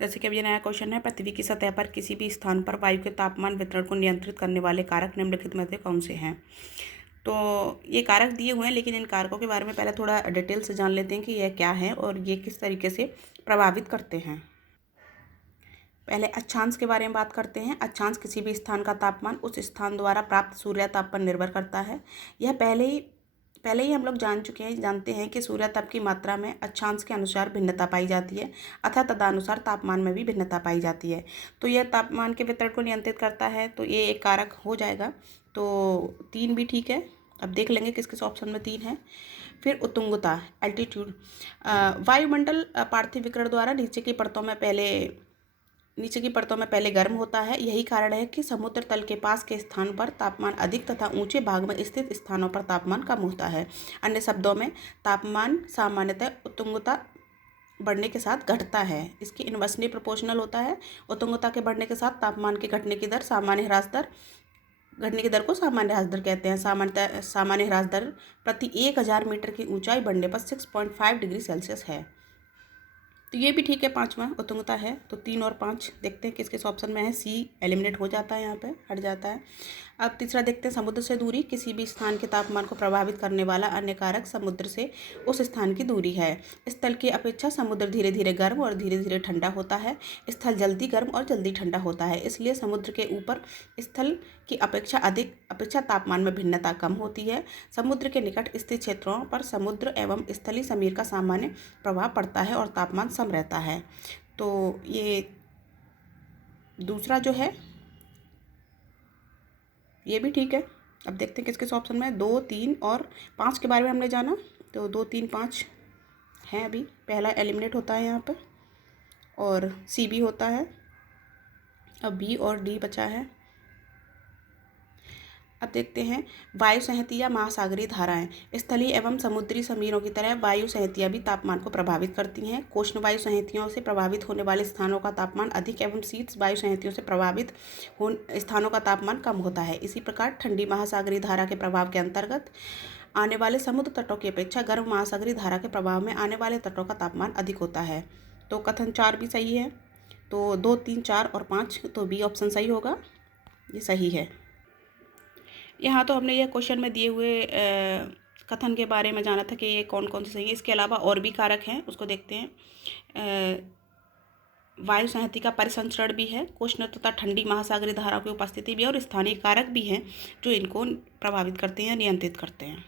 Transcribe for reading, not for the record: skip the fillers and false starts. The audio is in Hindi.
जैसे कि अब ये नया क्वेश्चन है, पृथ्वी की सतह पर किसी भी स्थान पर वायु के तापमान वितरण को नियंत्रित करने वाले कारक निम्नलिखित में से कौन से हैं। तो ये कारक दिए हुए हैं, लेकिन इन कारकों के बारे में पहले थोड़ा डिटेल से जान लेते हैं कि यह क्या है और ये किस तरीके से प्रभावित करते हैं। पहले अक्षांश के बारे में बात करते हैं। अक्षांश किसी भी स्थान का तापमान उस स्थान द्वारा प्राप्त सूर्यताप पर निर्भर करता है। यह पहले ही हम लोग जानते हैं कि सूर्यताप की मात्रा में अक्षांश के अनुसार भिन्नता पाई जाती है, अतः तदनुसार तापमान में भी भिन्नता पाई जाती है। तो यह तापमान के वितरण को नियंत्रित करता है, तो ये एक कारक हो जाएगा। तो 3 भी ठीक है। अब देख लेंगे किस किस ऑप्शन में 3 है। फिर उत्तुंगता, एल्टीट्यूड। वायुमंडल पार्थिव विकिरण द्वारा नीचे की परतों में पहले गर्म होता है। यही कारण है कि समुद्र तल के पास के स्थान पर तापमान अधिक तथा ऊंचे भाग में स्थित स्थानों पर तापमान कम होता है। अन्य शब्दों में तापमान सामान्यतः उत्तुंगता बढ़ने के साथ घटता है। इसकी इन्वर्सली प्रोपोर्शनल होता है। उत्तुंगता के बढ़ने के साथ तापमान के घटने की दर घटने की दर को सामान्य ह्रास दर कहते हैं। सामान्य ह्रास दर प्रति 1000 मीटर की ऊंचाई बढ़ने पर 6.5 डिग्री सेल्सियस है। तो ये भी ठीक है। 5वां उत्तुंगता है। तो 3 और 5 देखते हैं किस किस ऑप्शन में है। सी एलिमिनेट हो जाता है, यहाँ पे हट जाता है। अब तीसरा देखते हैं, समुद्र से दूरी। किसी भी स्थान के तापमान को प्रभावित करने वाला अन्य कारक समुद्र से उस स्थान की दूरी है। स्थल की अपेक्षा समुद्र धीरे धीरे गर्म और धीरे धीरे ठंडा होता है। स्थल जल्दी गर्म और जल्दी ठंडा होता है, इसलिए समुद्र के ऊपर स्थल की अपेक्षा तापमान में भिन्नता कम होती है। समुद्र के निकट स्थित क्षेत्रों पर समुद्र एवं स्थलीय समीर का सामान्य प्रभाव पड़ता है और तापमान सम रहता है। तो ये दूसरा जो है ये भी ठीक है। अब देखते हैं किस किस ऑप्शन में 2, 3 और 5 के बारे में हमने जाना। तो 2, 3, 5 हैं अभी। पहला एलिमिनेट होता है यहाँ पर और सी भी होता है। अब बी और डी बचा है। अब देखते हैं, वायु संहतियाँ महासागरीय धाराएं। स्थलीय एवं समुद्री समीरों की तरह वायु संहतियाँ भी तापमान को प्रभावित करती हैं। कोष्ण वायु संहतियों से प्रभावित होने वाले स्थानों का तापमान अधिक एवं शीत वायु संहतियों से प्रभावित स्थानों का तापमान कम होता है। इसी प्रकार ठंडी महासागरीय धारा के प्रभाव के अंतर्गत आने वाले समुद्र तटों की अपेक्षा गर्म महासागरीय धारा के प्रभाव में आने वाले तटों का तापमान अधिक होता है। तो कथन 4 भी सही है। तो 2, 3, 4 और 5, तो बी ऑप्शन सही होगा, ये सही है। यहाँ तो हमने यह क्वेश्चन में दिए हुए कथन के बारे में जाना था कि ये कौन कौन से सही है। इसके अलावा और भी कारक हैं, उसको देखते हैं। वायु संहति का परिसंचरण भी है, कोष्ण तथा ठंडी महासागरीय धाराओं की उपस्थिति भी है और स्थानीय कारक भी हैं जो इनको प्रभावित करते हैं, नियंत्रित करते हैं।